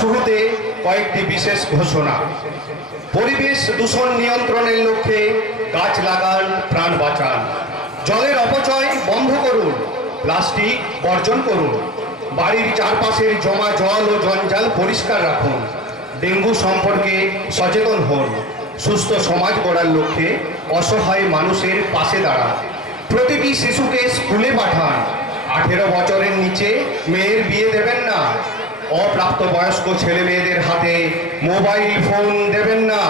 শুরুতে কয়েকটি বিশেষ ঘোষণা। পরিবেশ দূষণ নিয়ন্ত্রণের লক্ষ্যে গাছ লাগান, প্রাণ বাঁচান। জলের অপচয় বন্ধ করুন, প্লাস্টিক বর্জন করুন। বাড়ির চারপাশের জমা জল ও জঞ্জাল পরিষ্কার রাখুন। ডেঙ্গু সম্পর্কে সচেতন হন। সুস্থ সমাজ গড়ার লক্ষ্যে অসহায় মানুষের পাশে দাঁড়ান। প্রতিটি শিশুকে স্কুলে পাঠান। 18 বছরের নিচে মেয়ের বিয়ে দেবেন না। অপ্রাপ্তবয়স্ক ছেলে মেয়েদের হাতে মোবাইল ফোন দেবেন না।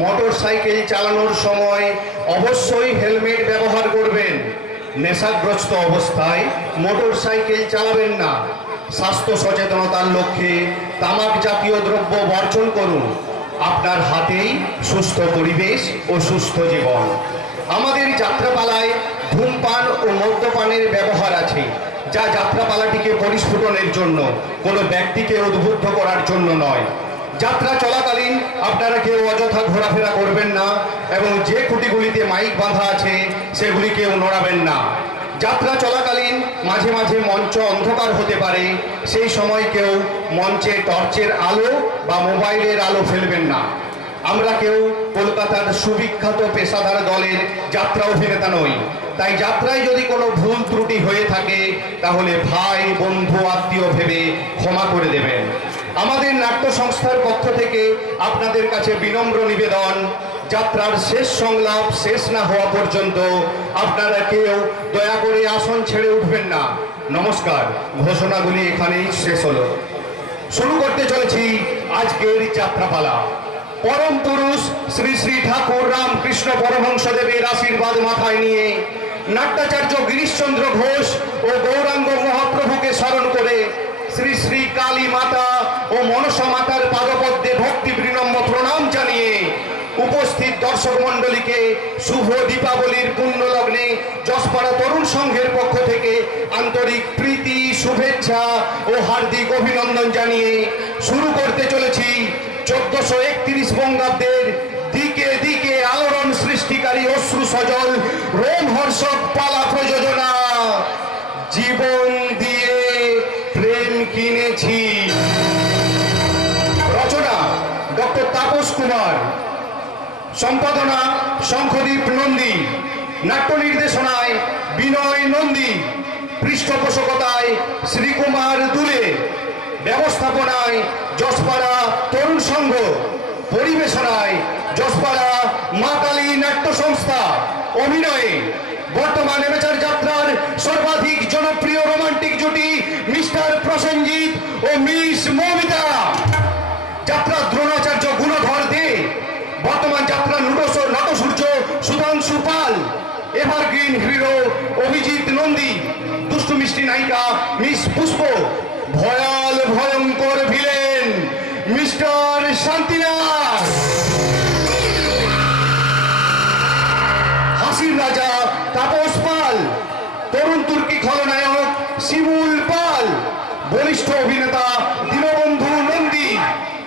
মোটর সাইকেল চালানোর সময় অবশ্যই হেলমেট ব্যবহার করবেন। নেশাগ্রস্ত অবস্থায় মোটর সাইকেল চালাবেন না। স্বাস্থ্য সচেতনতার লক্ষ্যে তামাক জাতীয় দ্রব্য বর্জন করুন। আপনার হাতেই সুস্থ পরিবেশ ও সুস্থ জীবন। আমাদের যাত্রাপালায় ধূমপান ও মদ্যপানের ব্যবহার আছে, যা যাত্রাপালাটিকে পরিস্ফুটনের জন্য, কোনো ব্যক্তিকে উদ্বুদ্ধ করার জন্য নয়। যাত্রা চলাকালীন আপনারা কেউ অযথা ঘোরাফেরা করবেন না এবং যে খুঁটিগুলিতে মাইক বাঁধা আছে সেগুলি কেউ নড়াবেন না। যাত্রা চলাকালীন মাঝে মাঝে মঞ্চ অন্ধকার হতে পারে, সেই সময় কেউ মঞ্চে টর্চের আলো বা মোবাইলের আলো ফেলবেন না। আমরা কেউ কলকাতার সুবিখ্যাত পেশাদার দলের যাত্রা অভিনেতা নই, তাই যাত্রায় যদি কোনো ভুল ত্রুটি হয়ে থাকে তাহলে ভাই বন্ধু আত্মীয় ভেবে ক্ষমা করে দেবেন। আমাদের নাট্য সংস্থার পক্ষ থেকে আপনাদের কাছে বিনম্র নিবেদন, যাত্রার শেষ সংলাপ শেষ না হওয়া পর্যন্ত আপনারা কেউ দয়া করে আসন ছেড়ে উঠবেন না। নমস্কার। ঘোষণাগুলি এখানেই শেষ হলো। শুরু করতে চলেছি আজকের যাত্রাপালা। পরম পুরুষ শ্রী শ্রী ঠাকুর রামকৃষ্ণ পরমহংসদেবের আশীর্বাদ মাথায় নিয়ে নাট্যাচার্য গিরিশচন্দ্র ঘোষ ও গৌরাঙ্গ মহাপ্রভুকে স্মরণ করে শ্রী শ্রী কালী মাতা ও মনসা মাতার পাদপদ্মে ভক্তি বিনম্র প্রণাম জানিয়ে উপস্থিত দর্শক মণ্ডলীকে শুভ দীপাবলির পুণ্য লগ্নে যশপাড়া তরুণ সংঘের পক্ষ থেকে আন্তরিক প্রীতি, শুভেচ্ছা ও হার্দিক অভিনন্দন জানিয়ে শুরু করতে চলেছি 1431 বঙ্গাব্দের দিকে দিকে আলোড়ন সৃষ্টিকারী অশ্রু সজল রোমহর্ষক পালা প্রযোজনা জীবন দিয়ে প্রেম কিনেছি। রচনা ডক্টর তাপস কুমার, সম্পাদনা শঙ্খদীপ নন্দী, নাট্য নির্দেশনায় বিনয় নন্দী, পৃষ্ঠপোষকতায় শ্রীকুমার দুলে, ব্যবস্থাপনায় যশপাড়া তরুণ সংঘ, পরিবেশনায় যশপাড়া মা কালী নাট্য সংস্থা, অভিনয়ে বর্তমান এমেচার যাত্রার সর্বাধিক জনপ্রিয় রোমান্টিক জুটি মিস্টার প্রসেনজিৎ ও মিস মৌমিতা, যাত্রা দ্রোণাচার্য গুণধর দে, বর্তমান যাত্রা নটসূর্য সুধাংশু পাল, এভারগ্রিন হিরো অভিজিৎ নন্দী, দুষ্টু মিষ্টি নায়িকা মিস পুষ্প, ভয়াল ভয়ঙ্কর ভিলেন মিস্টার শান্তিনাথ, হাসির রাজা তাপস পাল, তরুণ তুর্কি খলনায়ক শিমুল পাল, বলিষ্ঠ অভিনেতা দীনবন্ধু নন্দী,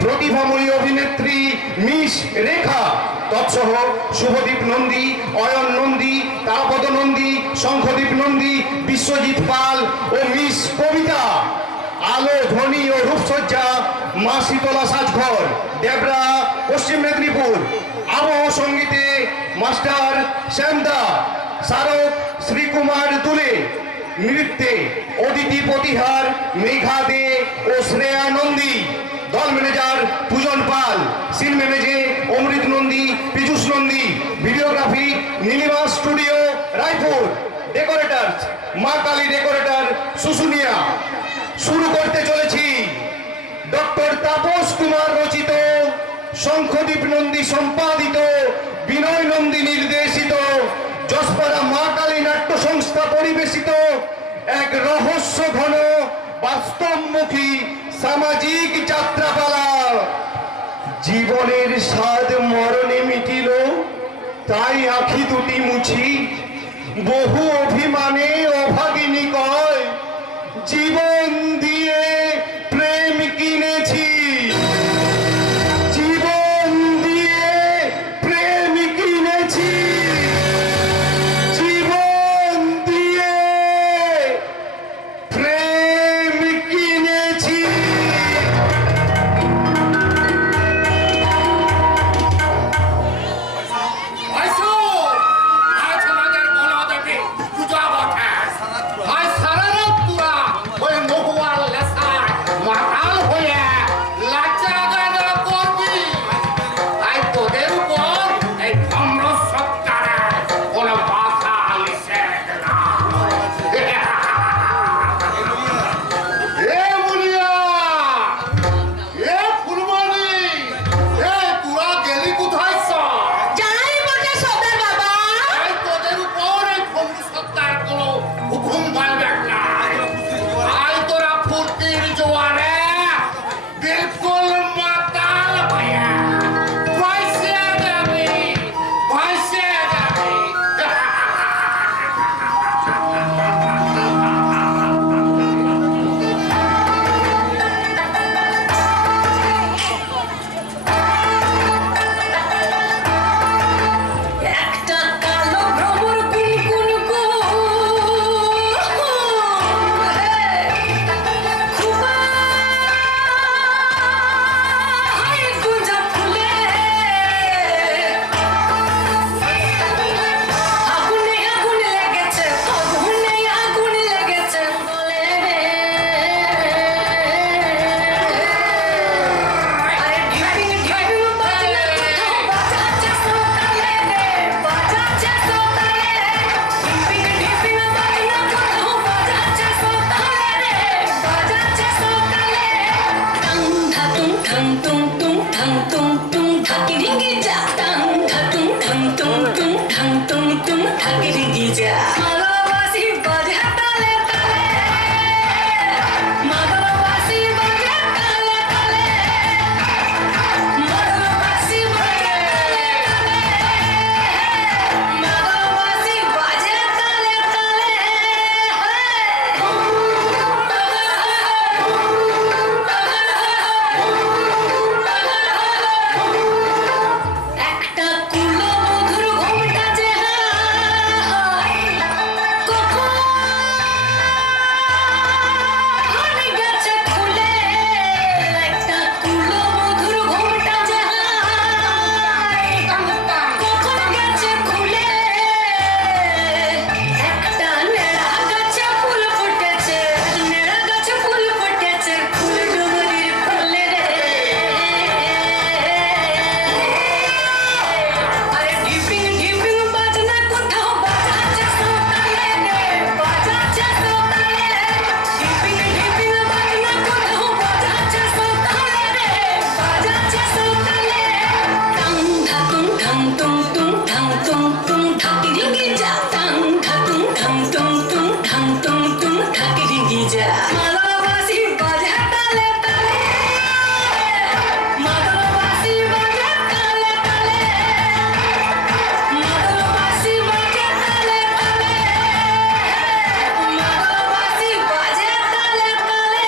প্রতিভাময়ী অভিনেত্রী মিস রেখা, তৎসহ শুভদীপ নন্দী, অয়ন নন্দী, তারাপদ নন্দী, শঙ্খদীপ নন্দী, বিশ্বজিৎ পাল ও মিস কবিতা। আলো, ধ্বনি ও রূপসজ্জা মা শীতলা সাজঘর, দেবরা, পশ্চিম মেদিনীপুর। আবহ সঙ্গীতে মাস্টার শ্যামদা, স্মারক শ্রীকুমার দুলে, নৃত্যে অদিতি প্রতিহার, মেঘা দে ও শ্রেয়া নন্দী, দল ম্যানেজার পূজন পাল, সিন ম্যানেজে Amrit Nandi, Piyush Nandi, videography Nilima studio Raipur, decorator Ma Kali decorator Susunia. শুরু করতে চলেছি ডক্টর তাপস কুমার রচিত, শঙ্খদীপ নন্দী সম্পাদিত, বিনয় নন্দী নির্দেশিত, যশপাড়া মা কালী নাট্য সংস্থা পরিবেশিত এক রহস্য ঘন বাস্তবমুখী সামাজিক যাত্রাপালা। জীবনের স্বাদ মরণে মিটিল, তাই আঁখি দুটি মুছি, বহু অভিমানে অভাগিনী কয়, জীবন দিয়ে প্রেম কিনেছি, জীবন দিয়ে প্রেম কিনেছি, জীবন দিয়ে প্রেম কিনেছি। tum tum ধাকিরিঙ্গি যা টাং ধাতুম ধাং তুম তুম ধাং তুম তুম ধাকিরিঙ্গি যা মাগলবাসি বাজে তালে তালে মাগলবাসি বাজে তালে তালে মাগলবাসি বাজে তালে তালে মাগলবাসি বাজে তালে তালে একটা কুলো মধুর ঘুমটা যে কখন গেছে খুলে একটা কুলো মধুর ঘুমটা যে কখন গেছে খুলে একটা নেড়া গাছে ফুল ফুটেছে নেড়া গাছে ফুল ফুটেছে ফুল ডুবুরির ফুলে রে আরে ঢিপিং ঢিপিং বাজনা কোথাও বাজাচ্ছে সোতালে রে বাজাচ্ছে সোতালে ঢিপিং ঢিপিং বাজনা কোথাও বাজাচ্ছে সোতালে রে বাজাচ্ছে সোতালে টাং ধাতুম ধাং তুম তুম ধাং তুম তুম ধাকিরিঙ্গি যা টাং ধাতুম ধাং তুম তুম ধাং তুম তুম ধাকিরিঙ্গি যা মাগলবাসি বাজে তালে তালে মাগলবাসি বাজে তালে তালে মাগলবাসি বাজে তালে তালে মাগলবাসি বাজে তালে তালে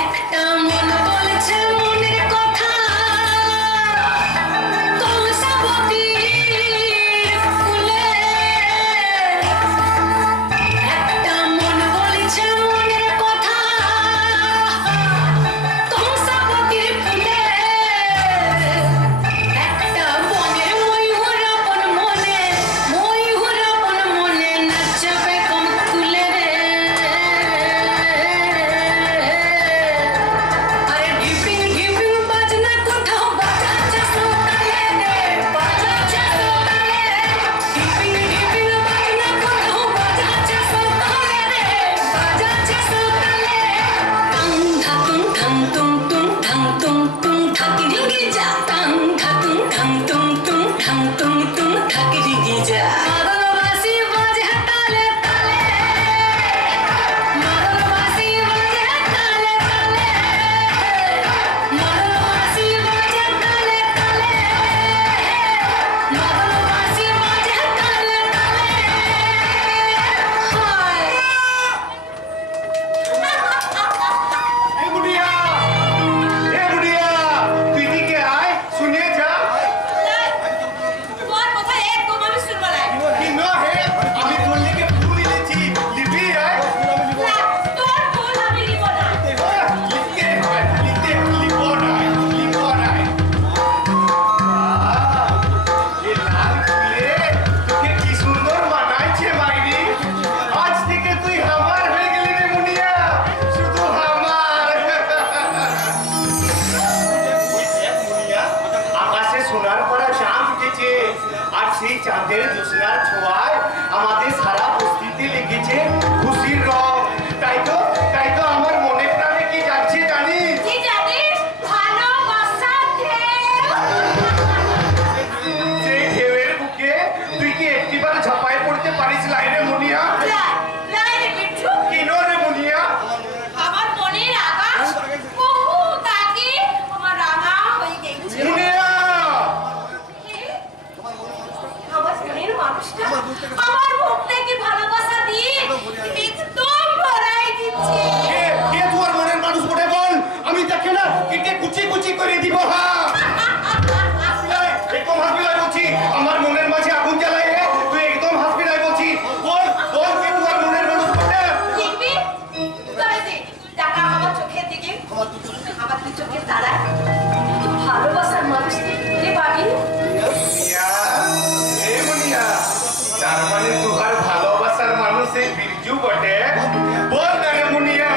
একটা মন বলছে মনের কথা কংসাবতীর কুলে একটা মন বলছে মনের কথা কংসাবতীর কুলে একটা বনের ময়ূর আপন মনে নাচবে কম কুলে রে আরে ঢিপিং ঢিপিং বাজনা কোথাও বাজাচ্ছে সোতালে রে বাজাচ্ছে সোতালে ঢিপিং ঢিপিং বাজনা কোথাও বাজাচ্ছে সোতালে রে বাজাচ্ছে সোতালে টাং ধাতুম ধাং তুম তুম ধাং তুম তুম ধাকিরিঙ্গি যা টাং ধাতুম ধাং তুম তুম ধাং তুম তুম ধাকিরিঙ্গি যা মাগলবাসি বাজে তালে তালে মাগলবাসি বাজে তালে তালে মাগলবাসি বাজে তালে তালে মাগলবাসি বাজে তালে তালে হায় এ বুড়িয়া তুই দিকে আয় শুনে যা তোমার কথা একদম আমি শুনবো না কি না হে আমি তোর লেগে ফুল এনেছি লিবি আয় তোর ফুল আমি নিব না লিখতে লিখো না এ লাল ফুলে তোকে কি সুন্দর মানাইছে মাইরি আজ থেকে তুই আমার হয়ে গেলি রে মুনিয়া শুধু আমার মুনিয়া আকাশে সোনার পরা চাঁদ উঠেছে আর সেই চাঁদের জ্যোৎস্নার ছোঁয়ায় আমাদের সারা বস্তিতে লেগেছে খুশির রং তাই তো আমার মনে প্রাণে কি যাচ্ছে জানিস কি জানিস ভালোবাসা সেই ঢেউয়ের বুকে তুই কি একটিবার ঝাঁপায় পড়তে পারিস লাইনে মুনিয়া লাই রে বিচ্ছু কেন রে মুনিয়া আমার মনের আকাশ বহু তাকে আমার রাঙা হয়ে গেছে মুনিয়া আমার মনের মানুষটা আমার মুখ থেকে ভালোবাসা দিয়ে একদম ভরাই দিচ্ছে কে তোর মনের মানুষ বটে বল আমি তাকে না কেটে কুচি কুচি করে দিব হ্যাঁ একদম হাসবি নাই বলছি আমার মনের মাঝে আগুন জ্বালাই রে তুই একদম হাসবি নাই বলছি বল কে তোর মনের মানুষ বটে দেখবি তবে দে টাকা আমার চোখের দিকে আমার তুই চোখের তারায় ভালোবাসার মানুষ রে পাবি মুনিয়া এ মুনিয়া তার মানে তোমার ভালোবাসার মানুষ এই বিরজু বটে বল না রে মুনিয়া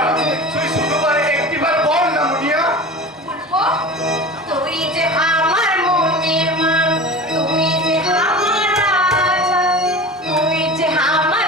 তুই শুধুবার একটিবার বল না মুনিয়া বলবো তুই যে আমার মনের মান তুই যে আমার রাজা তুই যে আমার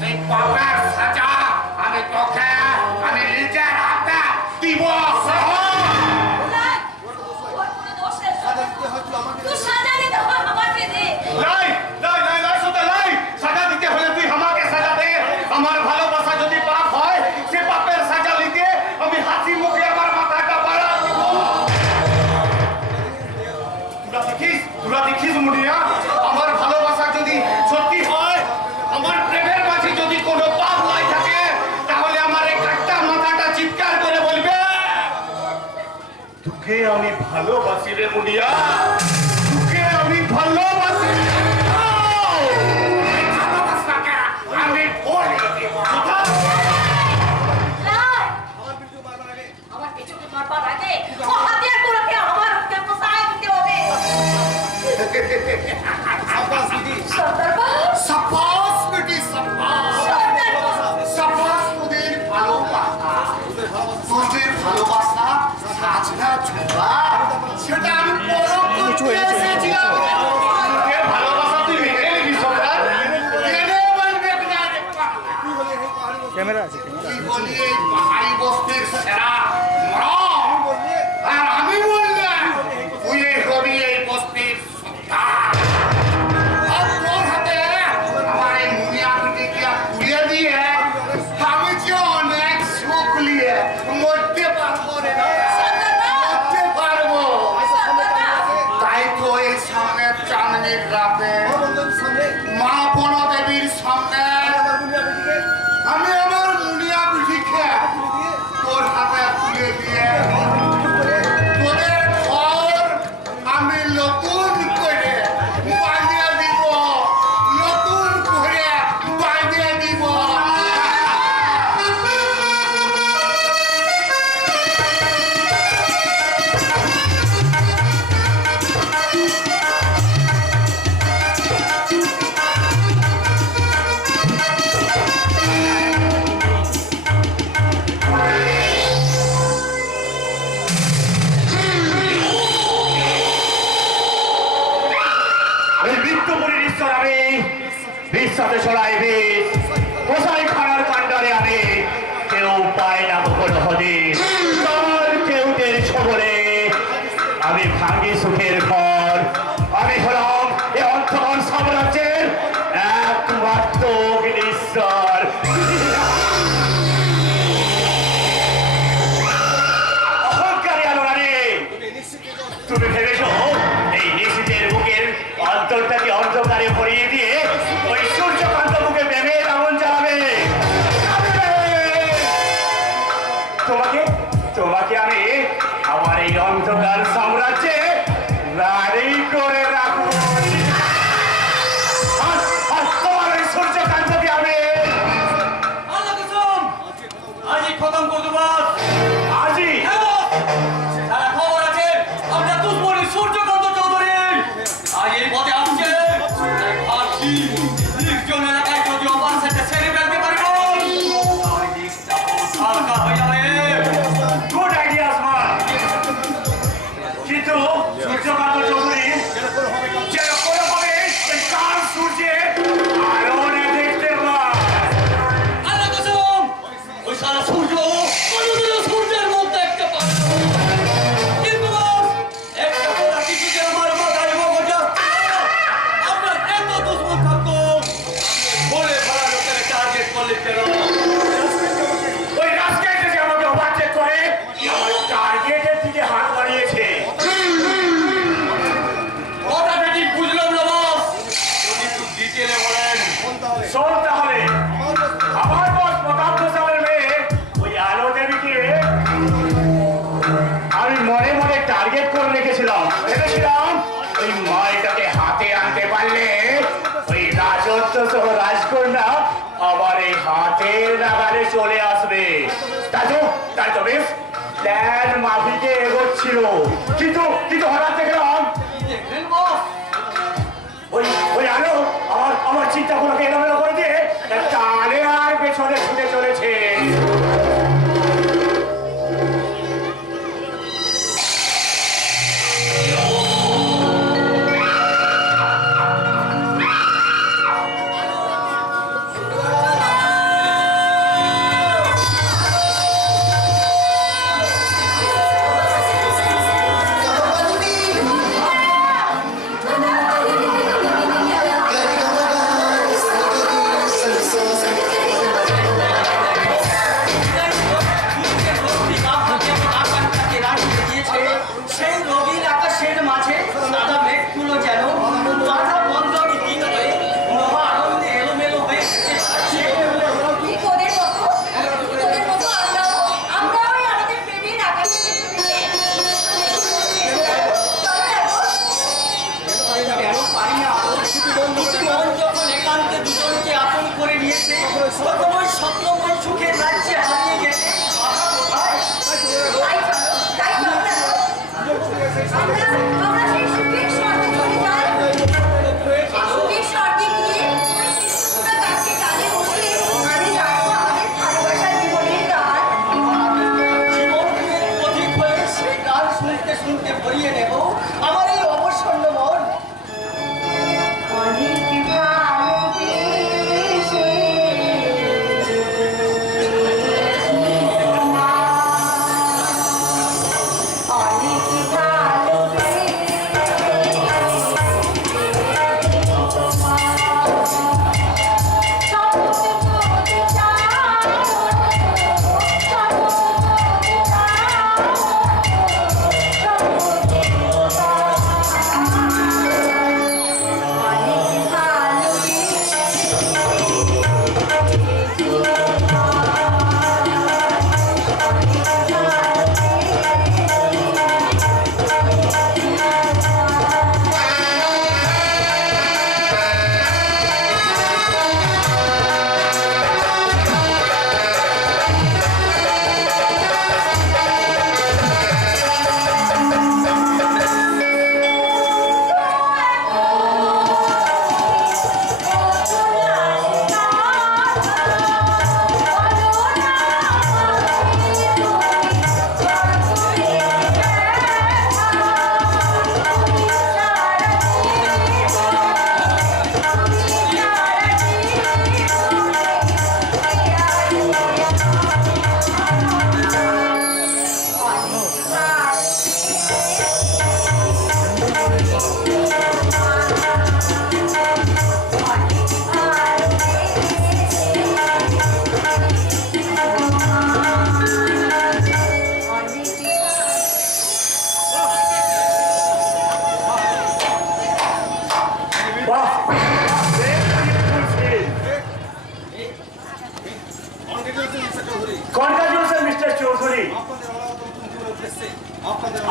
সেই পাপের সাজা আমি তোকে আমি নিজের হাতে দিব। লাই, ওর কোনো দোষ নেই। তুই সাজা দিতে হবে আমাকে দে। লাই লাই লাই লাই সুতা লাই, সাজা দিতে হলে তুই আমাকে সাজা দে। আমার ভালোবাসা যদি পাপ হয়, সে পাপের সাজা নিতে আমি হাসি মুখে আমার মাথাটা বাড়া দিব। তোরা দেখিস মুনিয়া, আমার ভালোবাসা যদি সত্যি হয়, আমার প্রেমের মাঝে যদি কোনো পাপ লাই থাকে, তাহলে আমার এই কাটটা মাথাটা চিৎকার করে বলবে, তোকে আমি ভালোবাসি রে মুনিয়া, তোকে আমি ভালোবাসি। ভালোবাসাকে আমি বলে দিব। লাই, আমার পিছুকে মারবার আগে ও হাতিয়ার গুলোকে আমার হাতে পোষায় দিতে হবে। সর্দার বাবু, সাবাস বেটি সাবাস। সর্দার বাবু। সাবাস তোদের ভালোবাসা, তোদের ভালোবাসা সাজনা ছোড়া, সেটা আমি পরখ করতে এসেছিলাম। তোকে ভালোবাসা তুই মেনে নিবি সর্দার? জেনে বলবে না রে পাগলা। তুই বলি এই পাহাড়ি বস্তির সেরা মরম, আর আমি বললাম তুই হবি এই বস্তির সর্দার। আর তোর হাতে আমার এই মুনিয়া পিটিকে তুলে দিয়ে আমি যে অনেক সুখ নিয়ে মরতে পারবো রে, মরতে পারবো। সর্দার বাবু। তাই তো এই সামনে চাঁদনির রাতে মা বনদেবীর সামনে আমি আমার মুনিয়া পিঠিকে তোর হাতে তুলে দিয়ে তোদের ঘর আমি নতুন করে বাঁধিয়ে দিব, নতুন করে বাঁধিয়ে দিব। এই মৃত্যুপুরীর ঈশ্বর আমি, বিশ্বাসে ছড়াই বিষ, গোসাই খানার কাণ্ডারে আমি, কেউ পায় না কখনো হদিস, তার কেউটের ছবলে আমি ভাঙি সুখের ঘর। আমি হলাম এ অন্তর সাম্রাজ্যের একমাত্র অগ্নিশ্বর। অহংকারী আলো রানী, তুমি ভেবেছ এই নিশীথের বুকের অন্তরটাকে অন্ধকারে ভরিয়ে দিয়ে ওই সূর্যকান্ত বুকে প্রেমের আগুন জ্বালাবে? তোমাকে তোমাকে আমি আমার এই অন্ধকার সাম্রাজ্যে রানী করে রাখবো। আর তোমার ওই সূর্যকান্তকে আমি আল্লাহ কসম আজই খতম করে দেবো। আজই সারা খবর আছে আমরা দুশ্মনী সূর্যকান্ত চৌধুরী আজ এই পথে আসছে। তাই ভাবছি নির্জন এলাকায় যদি অপারেশনটা সেরে ফেলতে পারবো তাহলে জিনিসটা হালকা হয়ে যাবে। গুড আইডিয়া স্মার্ট, কিন্তু সূর্যকান্ত চৌধুরী যেন কোনোভাবে এই কাল সূর্যে আলো না দেখতে পায়। আল্লাহ কসম ওই সারা সূর্য কোনোদিনও সূর্যের মুখ দেখতে পাবে না। কিন্তু বস, একটা কথা কিছুতে আমার মাথায় মগজ আসছে না। আপনার এত দুশ্মন থাকতো বলে ভাড়া লোকের টার্গেট করলে কেন? ওই রাস্তায় যে আমাকে ওভারটেক করে আমার টার্গেটের দিকে হাত বাড়িয়েছে। কথাটা ঠিক বুঝলাম না বস, যদি একটু ডিটেলে বলেন। শোন তাহলে, আমার বস প্রতাপ ঘোষালের মেয়ে ওই আলো দেবীকে আমি মনে মনে টার্গেট করে রেখেছিলাম। ভেবেছিলাম ওই মালটাকে হাতে আনতে পারলে ওই রাজত্ব সহ রাজকন্যা আবার এই হাতের নাগালে চলে আসবে। তাই তো বেশ প্ল্যান মাফিকে এগোচ্ছিল, কিন্তু কিন্তু হঠাৎ দেখলাম দেখলেন বস, ওই ওই আলো আমার চিন্তাগুলোকে এলোমেলো করে দিয়ে টানে আর পেছনে ছুটে চলেছে। সর্দার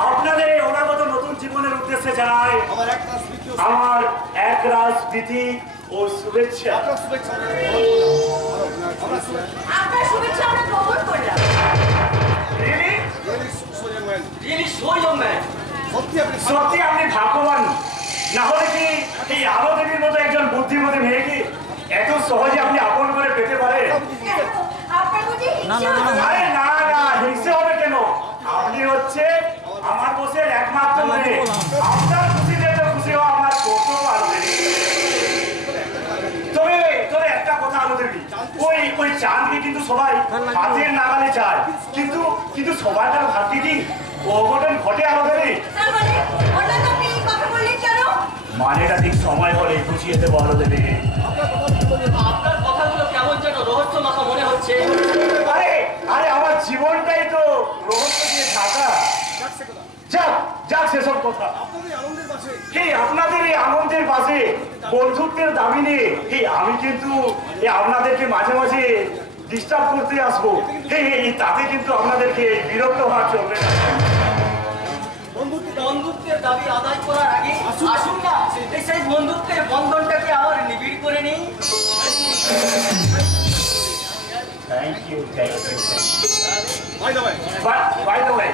আপনাদের এই অনাগত নতুন জীবনের উদ্দেশ্যে জানাই আমার একরাশ প্রীতি ও শুভেচ্ছা। আপনার শুভেচ্ছা আমরা গ্রহণ করলাম। সত্যি আপনি ভাগ্যবান, না হলে কি এই আলো দেবীর মতো একজন বুদ্ধিমতী মেয়েকে এত সহজে আপনি আপন করে পেতে পারেন? আপনার বুঝি হিংসা হচ্ছে? আরে না না, হিংসে হবে কেন? আপনি হচ্ছে আমার বসের একমাত্র মেয়ে। আপনার খুশিতে তো খুশি হওয়া আমার কত আলো দেবী। তবে তবে একটা কথা আলো দেবী, ওই চাঁদকে কিন্তু সবাই হাতের নাগালে চায়, কিন্তু সবাই তার ভাগ্যে কি অঘটন ঘটে আলো দেবী? তার মানে হঠাৎ আপনি এই কথা বললেন কেন? মানেটা ঠিক সময় হলে বুঝিয়ে দেবো আলো দেবী। আপনার কথাগুলো কেমন যেন রহস্য মাখা মনে হচ্ছে। আরে আরে আমার জীবনটাই তো রহস্য দিয়ে ঢাকা। যাক যাক সেসব কথা। এই আপনাদের এই আনন্দের পাশে বন্ধুত্বের দাবি নিয়ে আমি কিন্তু আপনাদেরকে মাঝে মাঝে ডিস্টার্ব করতে আসবো। তাতে কিন্তু আপনাদেরকে বিরক্ত হওয়া চলবে না। বন্ধুত্বের দাবি আদায় করার আগে আসুন না সেই বন্ধুত্বের বন্ধনটাকে আবার নিবিড় করে নিই। Thank you by the way ভাই তো ভাই,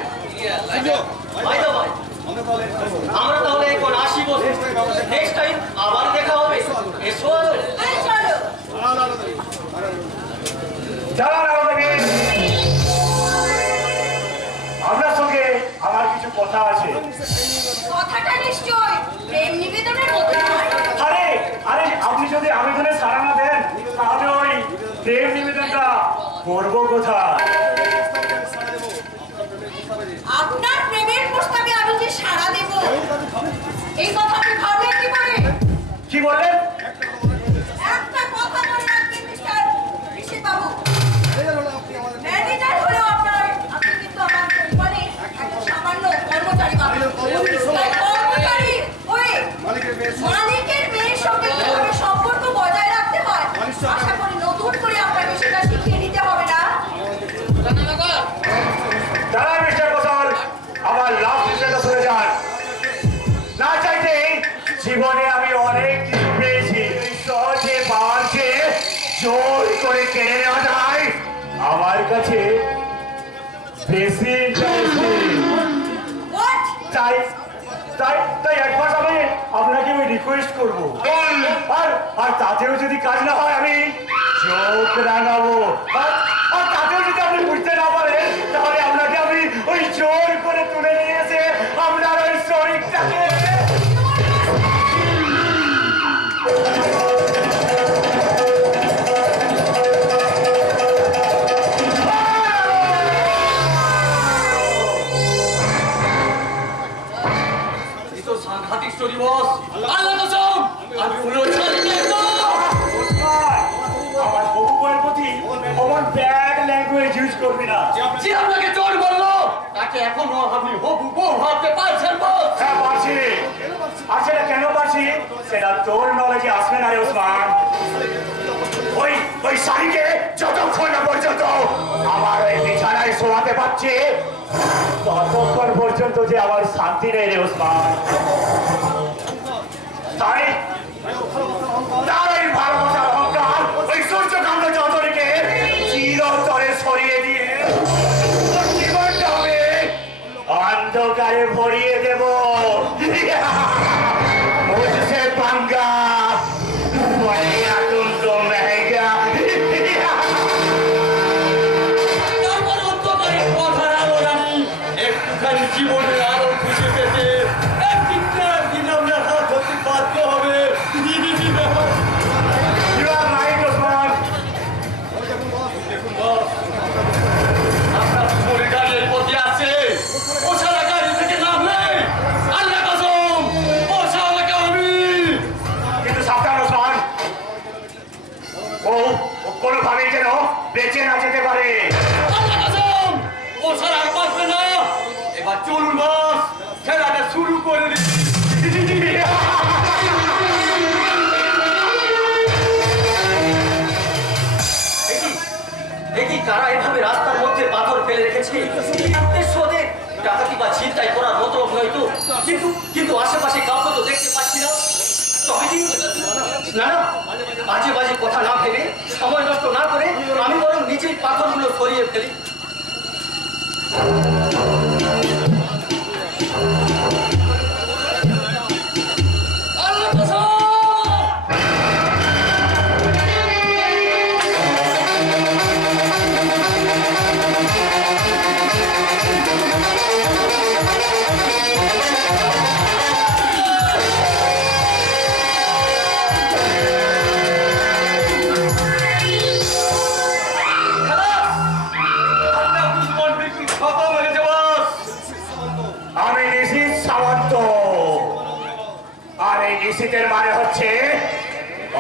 আমরা তাহলে এখন আসি বসে, নেক্সট টাইম আবার দেখা হবে। এসো আলো। আরে চলো। দাঁড়ান আলো দেবী, আপনার সঙ্গে আমার কিছু কথা আছে। কথাটা নিশ্চয় প্রেম নিবেদনের মতো নয়। আরে আরে আপনি যদি আবেদনে সাড়া না দেন তাহলে ওই প্রেম নিবেদনটা করবো কোথায়? আপনার প্রেমের প্রস্তাবে আমি যে সাড়া দেব এই কথা আপনি ভাবলেন কি করে? কি বললেন? একটা কথা বলে রাখবেন মিস্টার ঋষি বাবু, ম্যানেজার হলেও আপনি কিন্তু আমার কোম্পানির একটা সামান্য কর্মচারী পাবেন। তাই কর্মচারী হয়ে মালিকের মেয়ের সঙ্গে কিভাবে সম্পর্ক বজায় রাখতে হয় আশা করি নতুন করে আপনাকে সেটা শিখিয়ে দিতে হবে না। দাঁড়ান মিস্টার কোশল, আমার লাস্ট বিষয়টা শুনে যান। না চাইতেই জীবনে আমি অনেক কিছু পেয়েছি, সহজে পাওয়ার চেয়ে জোর করে কেড়ে নেওয়া যায় আমার কাছে বেশি ইন্টারেস্টিং। What? তাই তাই তাই একবার আমি আপনাকে আমি রিকোয়েস্ট করবো, আর তাতেও যদি কাজ না হয় আমি চোখ রাঙাবো, আর তাতেও যদি আপনি বুঝতে না পারেন তাহলে আপনাকে আমি ওই জোর করে তুলে নিয়ে এসে আপনার ওই শরীরটাকে এই তো সাংঘাতিক স্টোরি বস। আল্লাহ কসম আমি হলো ছাড়িয়ে আমার বহু বইয়ের প্রতি অমন ব্যাড ল্যাঙ্গুয়েজ ইউজ করবি না। যে আপনাকে চোর বললো তাকে এখনো আপনি হবু বউ ভাবতে পারছেন বস? হ্যাঁ পারছি, আর সেটা কেন পারছি সেটা তোর নলেজে আসবে না রে ওসমান। ওই শাড়িকে যতক্ষণ না পর্যন্ত আমার ওই বিছানায় শোয়াতে পারছি ততক্ষণ পর্যন্ত যে আমার শান্তি নেই রে ওসমান। তাই তার ওই ভালোবাসার অহংকার ওই সূর্যকান্ত চৌধুরীকে চিরতরে সরিয়ে দিয়ে ওর জীবনটা হবে অন্ধকারে ভরিয়ে দেব। मुझसे पंगा पड़ेगा तुमको महंगा। তারপর অন্ধকারে কথা আলো রানী একটুখানি জীবনের আলো খুঁজে পেতে একদিন না একদিন আমরা হাত ধরতে বাধ্য হবে। You are right, Osman. আপনার শরীর গাড়ির পথে আছে, ও সারা গাড়ি থেকে নামলে আল্লাহ কসম ও সারাকে আমি। কিন্তু সাবধান ওসমান, ও কোনোভাবেই যেন বেঁচে না যেতে পারে। আল্লাহ কসম ও সারা আর বাঁচবে না। এবার চলুন বস, খেলাটা শুরু করে দিই। দেখি কারা এভাবে রাস্তার মধ্যে পাথর ফেলে রেখেছে। স্রোতে ডাকাতি বা ছিনতাই করার মতো হয়তো, কিন্তু কিন্তু আশেপাশে কাউকে তো দেখতে পাচ্ছি না। তবে কি না না, বাজে বাজে কথা না ভেবে সময় নষ্ট না করে আমি বরং নিজেই পাথরগুলো সরিয়ে ফেলি। আল্লাহ কসম! আমি নিশীথ সামন্ত, আর এই নিশীথের মানে হচ্ছে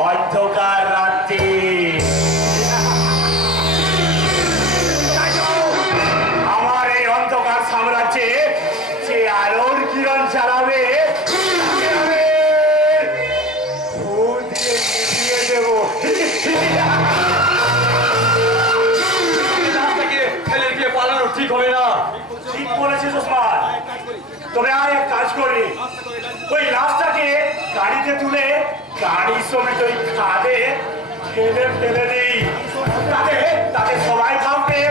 অন্ধকার রাত্রি। আমার এই অন্ধকার সাম্রাজ্যে যে আলোর কিরণ চালাবে তাকে আমি ফু দিয়ে নিভিয়ে দেব। রাস্তাকে ফেলে দিয়ে পালানো ঠিক হবে না। ঠিক বলেছিস ওসমান, তবে আর এক কাজ করি, ওই লাশটাকে গাড়িতে তুলে গাড়ি সমেত ওই খাদে ফেলে দিই। তাতে সবাই ভাববে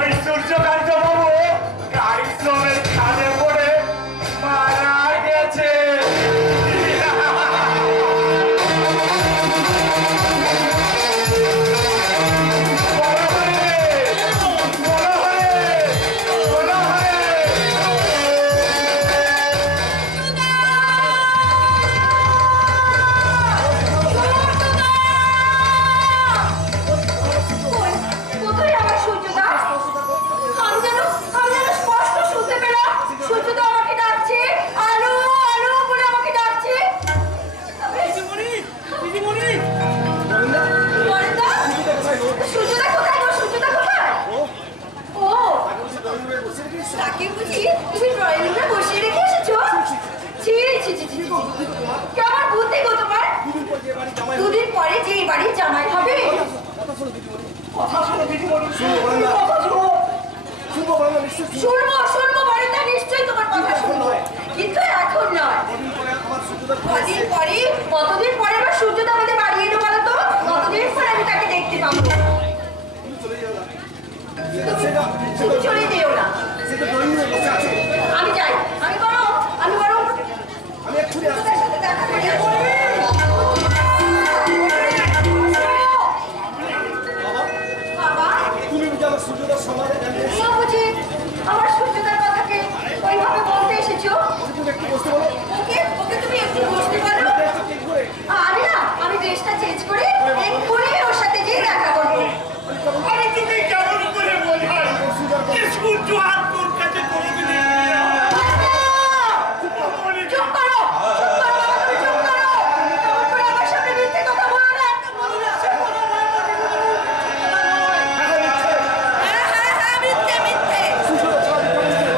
ওই সূর্যকান্ত বাবু গাড়ি সমেত খাদে পড়ে মারা গেছে। কোথায় আমার সূর্যদা? আমি যেন স্পষ্ট শুনতে পেলাম সূর্যদা আমাকে ডাকছে, আলো আলো বলে আমাকে ডাকছে। বরেন্দা? সূর্যদা কোথায় গো? সূর্যদা কোথায়? ও, তাকে বুঝি তুমি ড্রয়িং রুমে বসিয়ে রেখে এসেছো? ছি ছি ছি ছি, কেমন বুদ্ধি গো তোমার? দুদিন পরে যে এই বাড়ির জামাই হবে। কথা শোনো দিদিমণি, শুনবো শুনবো বরেন্দা, নিশ্চয়ই তোমার কথা শুনবো, কিন্তু এখন নয়। কদিন পরে, কতদিন পরে আমার সূর্যদা আমাদের বাড়ি এলো বলো তো? কতদিন পরে আমি তাকে দেখতে পাবো? তুমি চলে যেও না, আমি যাই। আমি বরং সূর্যদার সাথে দেখা করি। বাবা, তুমিও বুঝি আমার সূর্যদার কথাকে ওইভাবে বলতে এসেছো? ওকে তুমি একটু বসতে পারো? আরে না, আমি ড্রেসটা চেঞ্জ করে এক্ষুনি ওর সাথে গিয়ে দেখা করবো। আরে তুমি কেমন করে বোঝাই যে সূর্য আর তোর কাছে কোনোদিন চুপ করো, চুপ করো বাবা, তুমি চুপ করো। এমন করে আমার সামনে মিথ্যে কথা বলো না, একদম বলো না। হ্যাঁ, মিথ্যে।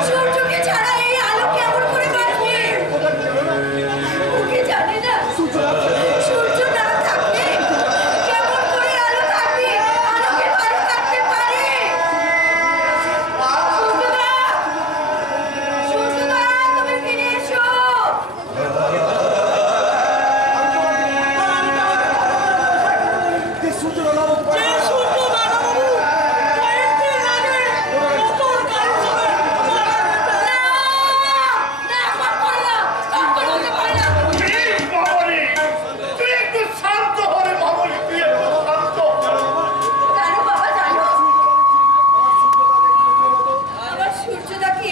সূর্যকে ছাড়া এই আলো কেমন করে বাঁচবে? ওকে জানে না সূর্য না থাকলে কেমন করে আলো থাকবে? আলোকে ভালো থাকতে পারে? সূর্যদা, তুমি ফিরে এসো। না, এখন করে না, এখন হতে পারে না। মামনি, তুই একটু শান্ত হলে মামনি, তুই একটু শান্ত হ। জানো বাবা, জানো আমার সূর্যদাকে